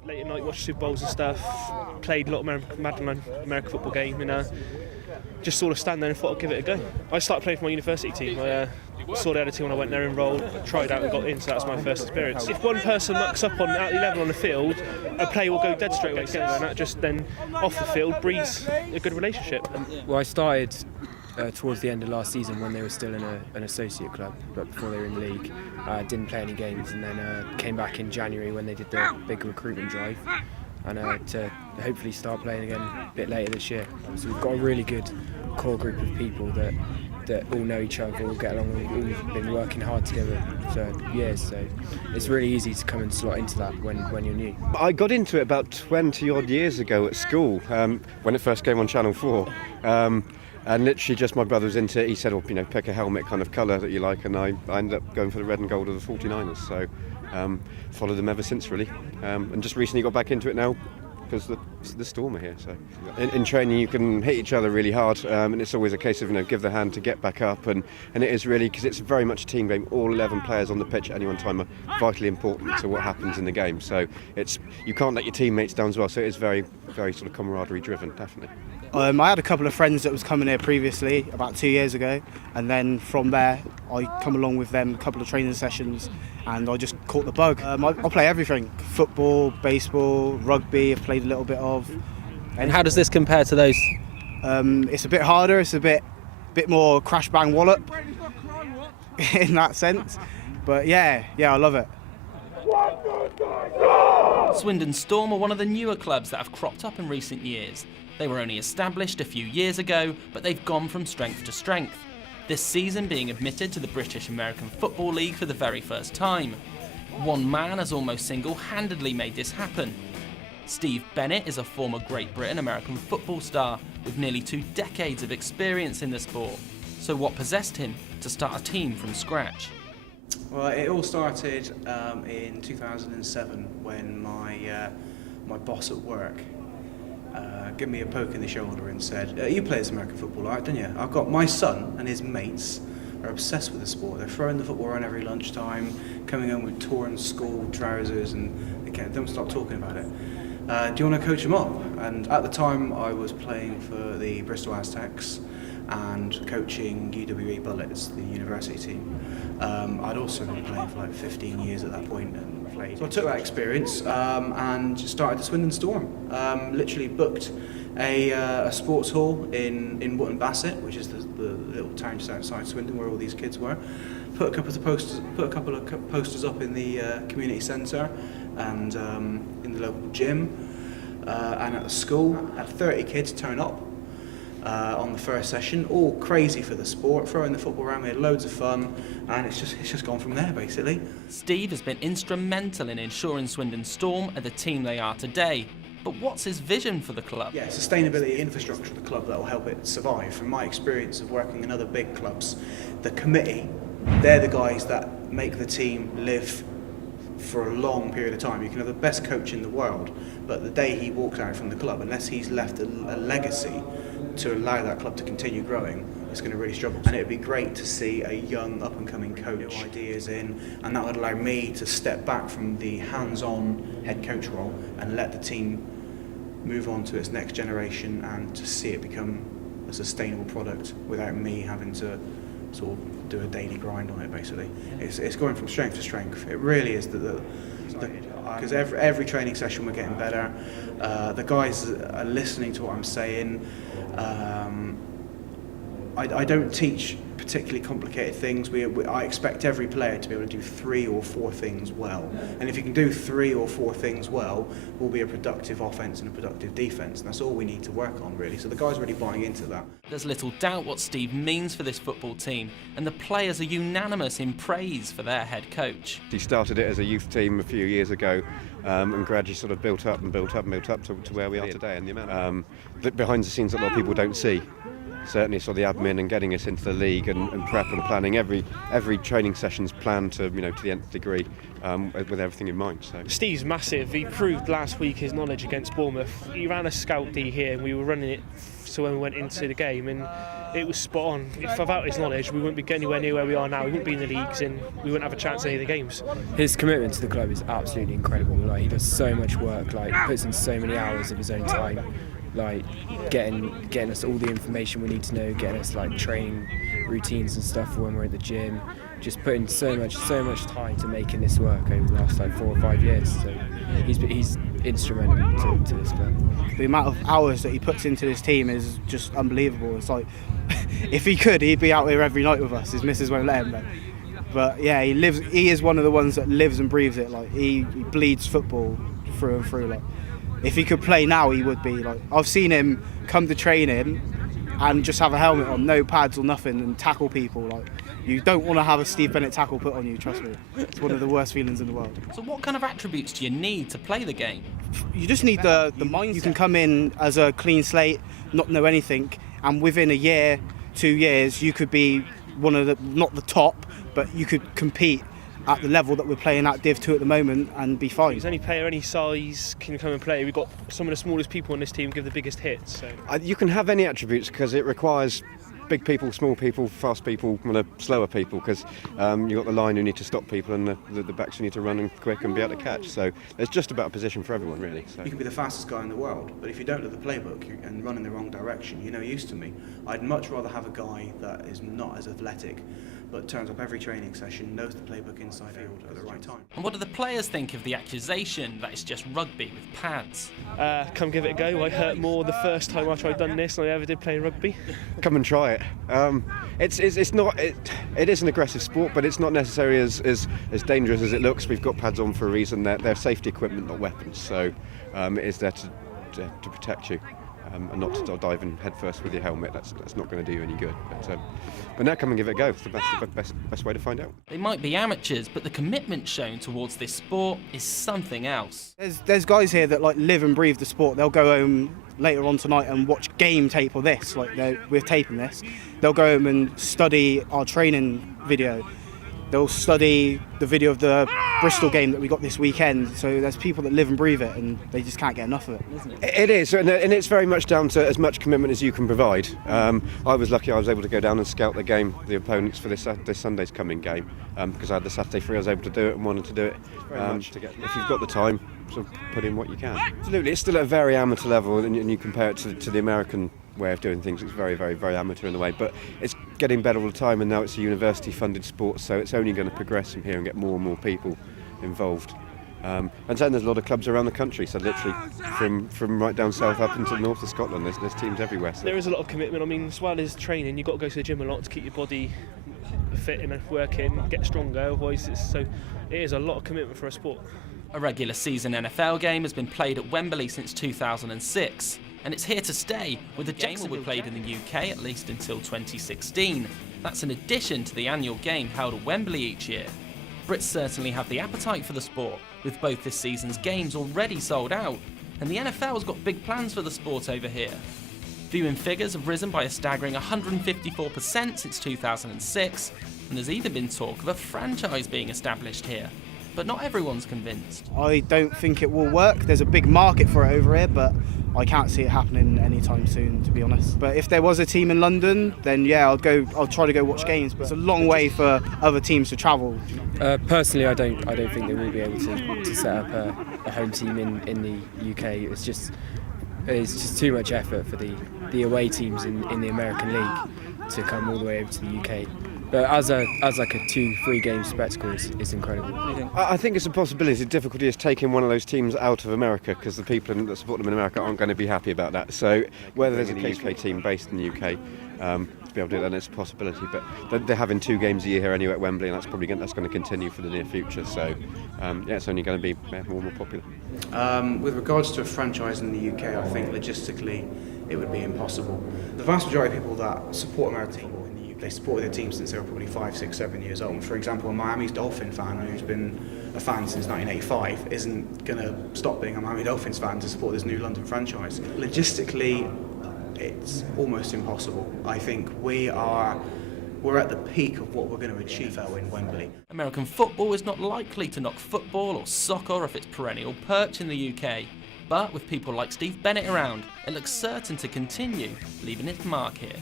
like late at night, watch Super Bowls and stuff. Played a lot of American football game, and just sort of stand there and thought I'd give it a go. I started playing for my university team. I saw they had a team when I went there, enrolled, tried out and got in, so that was my first experience. If one person mucks up on out the level on the field, a player will go dead straight away together, and that just then off the field breeds a good relationship. Well, I started towards the end of last season when they were still in an associate club, but before they were in the league. Didn't play any games, and then came back in January when they did the big recruitment drive, and to hopefully start playing again a bit later this year. So we've got a really good core group of people that all know each other, all get along, all been working hard together for years, so it's really easy to come and slot into that when you're new. I got into it about 20 odd years ago at school, when it first came on Channel 4. And literally just my brother was into it. He said, pick a helmet kind of colour that you like, and I ended up going for the red and gold of the 49ers, so followed them ever since really, and just recently got back into it now because the Storm are here. So in training you can hit each other really hard, and it's always a case of give the hand to get back up, and it is really, because it's very much a team game. All 11 players on the pitch at any one time are vitally important to what happens in the game, so you can't let your teammates down as well, so it is very, very sort of camaraderie driven, definitely. I had a couple of friends that was coming here previously about 2 years ago, and then from there I come along with them a couple of training sessions, and I just caught the bug. I play everything: football, baseball, rugby. I've played a little bit of. And how does this compare to those? It's a bit harder. It's a bit more crash bang wallop in that sense. But yeah, I love it. Swindon Storm are one of the newer clubs that have cropped up in recent years. They were only established a few years ago, but they've gone from strength to strength. This season being admitted to the British American Football League for the very first time. One man has almost single-handedly made this happen. Steve Bennett is a former Great Britain American football star with nearly 2 decades of experience in the sport. So what possessed him to start a team from scratch? Well, it all started in 2007 when my boss at work gave me a poke in the shoulder and said, "You play this American football, right, don't you? I've got my son and his mates are obsessed with the sport. They're throwing the football around every lunchtime, coming home with torn school trousers, and they don't stop talking about it. Do you want to coach them up?" And at the time, I was playing for the Bristol Aztecs and coaching UWE Bullets, the university team. I'd also been playing for like 15 years at that point and played. So I took that experience and started the Swindon Storm. Literally booked a sports hall in Wootton Bassett, which is the little town just outside Swindon where all these kids were. Put a couple of posters up in the community centre and in the local gym and at the school. Had 30 kids turn up on the first session, all crazy for the sport, throwing the football around. We had loads of fun, and it's just gone from there basically. Steve has been instrumental in ensuring Swindon Storm are the team they are today. But what's his vision for the club? Yeah, sustainability infrastructure of the club that will help it survive. From my experience of working in other big clubs, the committee, they're the guys that make the team live for a long period of time. You can have the best coach in the world, but the day he walks out from the club, unless he's left a legacy to allow that club to continue growing, it's going to really struggle. And it would be great to see a young up-and-coming coach ideas in, and that would allow me to step back from the hands-on head coach role and let the team move on to its next generation and to see it become a sustainable product without me having to sort of do a daily grind on it basically. It's going from strength to strength. It really is because every training session we're getting better. The guys are listening to what I'm saying. I don't teach particularly complicated things. I expect every player to be able to do 3 or 4 things well. And if you can do 3 or 4 things well, we'll be a productive offence and a productive defence. And that's all we need to work on, really. So the guys are really buying into that. There's little doubt what Steve means for this football team, and the players are unanimous in praise for their head coach. He started it as a youth team a few years ago, and gradually sort of built up to where we are today, and the amount behind the scenes that a lot of people don't see. certainly sort of the admin and getting us into the league and prep and planning every training session's planned to to the nth degree, with everything in mind. So Steve's massive. He proved last week his knowledge against Bournemouth. He ran a scout D here and we were running it so when we went into the game, and it was spot on. If without his knowledge we wouldn't be anywhere near where we are now. We wouldn't be in the leagues and we wouldn't have a chance at any of the games. His commitment to the club is absolutely incredible. Like, he does so much work, like puts in so many hours of his own time, like getting us all the information we need to know, getting us like training routines and stuff for when we're at the gym, just putting so much time to making this work over the last like 4 or 5 years. So he's instrumental to this club. The amount of hours that he puts into this team is just unbelievable. It's like, if he could, he'd be out here every night with us. His missus won't let him, but yeah, he is one of the ones that lives and breathes it. Like, he bleeds football through and through. Like, if he could play now, he would be. Like, I've seen him come to training and just have a helmet on, no pads or nothing, and tackle people. Like, you don't want to have a Steve Bennett tackle put on you, trust me. It's one of the worst feelings in the world. So what kind of attributes do you need to play the game? You just need the mindset. You can come in as a clean slate, not know anything, and within a year, 2 years, you could be one of the, not the top, but you could compete at the level that we're playing at Div 2 at the moment and be fine. Any player, any size can come and play. We've got some of the smallest people on this team give the biggest hits. So. you can have any attributes because it requires big people, small people, fast people, slower people, because you've got the line who need to stop people and the backs who need to run and quick and be able to catch. So there's just about a position for everyone, really. So. You can be the fastest guy in the world, but if you don't know the playbook and run in the wrong direction, you're no use to me. I'd much rather have a guy that is not as athletic, but turns up every training session, knows the playbook inside out at the right time. And what do the players think of the accusation that it's just rugby with pads? Come give it a go. I hurt more the first time after I'd done this than I ever did playing rugby. Come and try it. It is an aggressive sport, but it's not necessarily as dangerous as it looks. We've got pads on for a reason. They're safety equipment, not weapons. So it is there to protect you. And not to dive in head first with your helmet. That's not going to do you any good. But now come and give it a go. It's the best way to find out. They might be amateurs, but the commitment shown towards this sport is something else. There's guys here that like live and breathe the sport. They'll go home later on tonight and watch game tape of this. Like, we're taping this. They'll go home and study our training video. They'll study the video of the Bristol game that we got this weekend. So there's people that live and breathe it, and they just can't get enough of it, isn't it? It is, and it's very much down to as much commitment as you can provide. I was lucky I was able to go down and scout the opponents for this Sunday's coming game, because I had the Saturday free. I was able to do it and wanted to do it. If you've got the time, sort of put in what you can. Absolutely, it's still at a very amateur level, and you compare it to the American way of doing things. It's very, very, very amateur in a way, but it's getting better all the time, and now it's a university-funded sport, so it's only going to progress from here and get more and more people involved. And then there's a lot of clubs around the country, so literally from right down south up into the north of Scotland, there's teams everywhere. So. There is a lot of commitment. I mean, as well as training, you've got to go to the gym a lot to keep your body fit and working, get stronger. Otherwise, it is a lot of commitment for a sport. A regular season NFL game has been played at Wembley since 2006. And it's here to stay, with the game will be played in the UK at least until 2016. That's in addition to the annual game held at Wembley each year. Brits certainly have the appetite for the sport, with both this season's games already sold out, and the NFL's got big plans for the sport over here. Viewing figures have risen by a staggering 154% since 2006, and there's even been talk of a franchise being established here. But not everyone's convinced. I don't think it will work. There's a big market for it over here, but I can't see it happening anytime soon, to be honest. But if there was a team in London, then yeah, I'll try to go watch games. But it's a long way for other teams to travel. Personally, I don't think they will be able to set up a home team in the UK. It's just too much effort for the away teams in the American League to come all the way over to the UK. But as like a 2-3 game spectacle, it's incredible. I think it's a possibility. The difficulty is taking one of those teams out of America, because the people that support them in America aren't going to be happy about that. So whether there's a UK team based in the UK to be able to do that, then it's a possibility. But they're having 2 games a year here anyway at Wembley, and that's going to continue for the near future. So it's only going to be more and more popular. With regards to a franchise in the UK, I think logistically it would be impossible. The vast majority of people that support American football, they supported their team since they were probably 5, 6, 7 years old. For example, a Miami's Dolphin fan who's been a fan since 1985 isn't going to stop being a Miami Dolphins fan to support this new London franchise. Logistically, it's almost impossible. I think we're at the peak of what we're going to achieve out in Wembley. American football is not likely to knock football or soccer off its perennial perch in the UK. But with people like Steve Bennett around, it looks certain to continue leaving its mark here.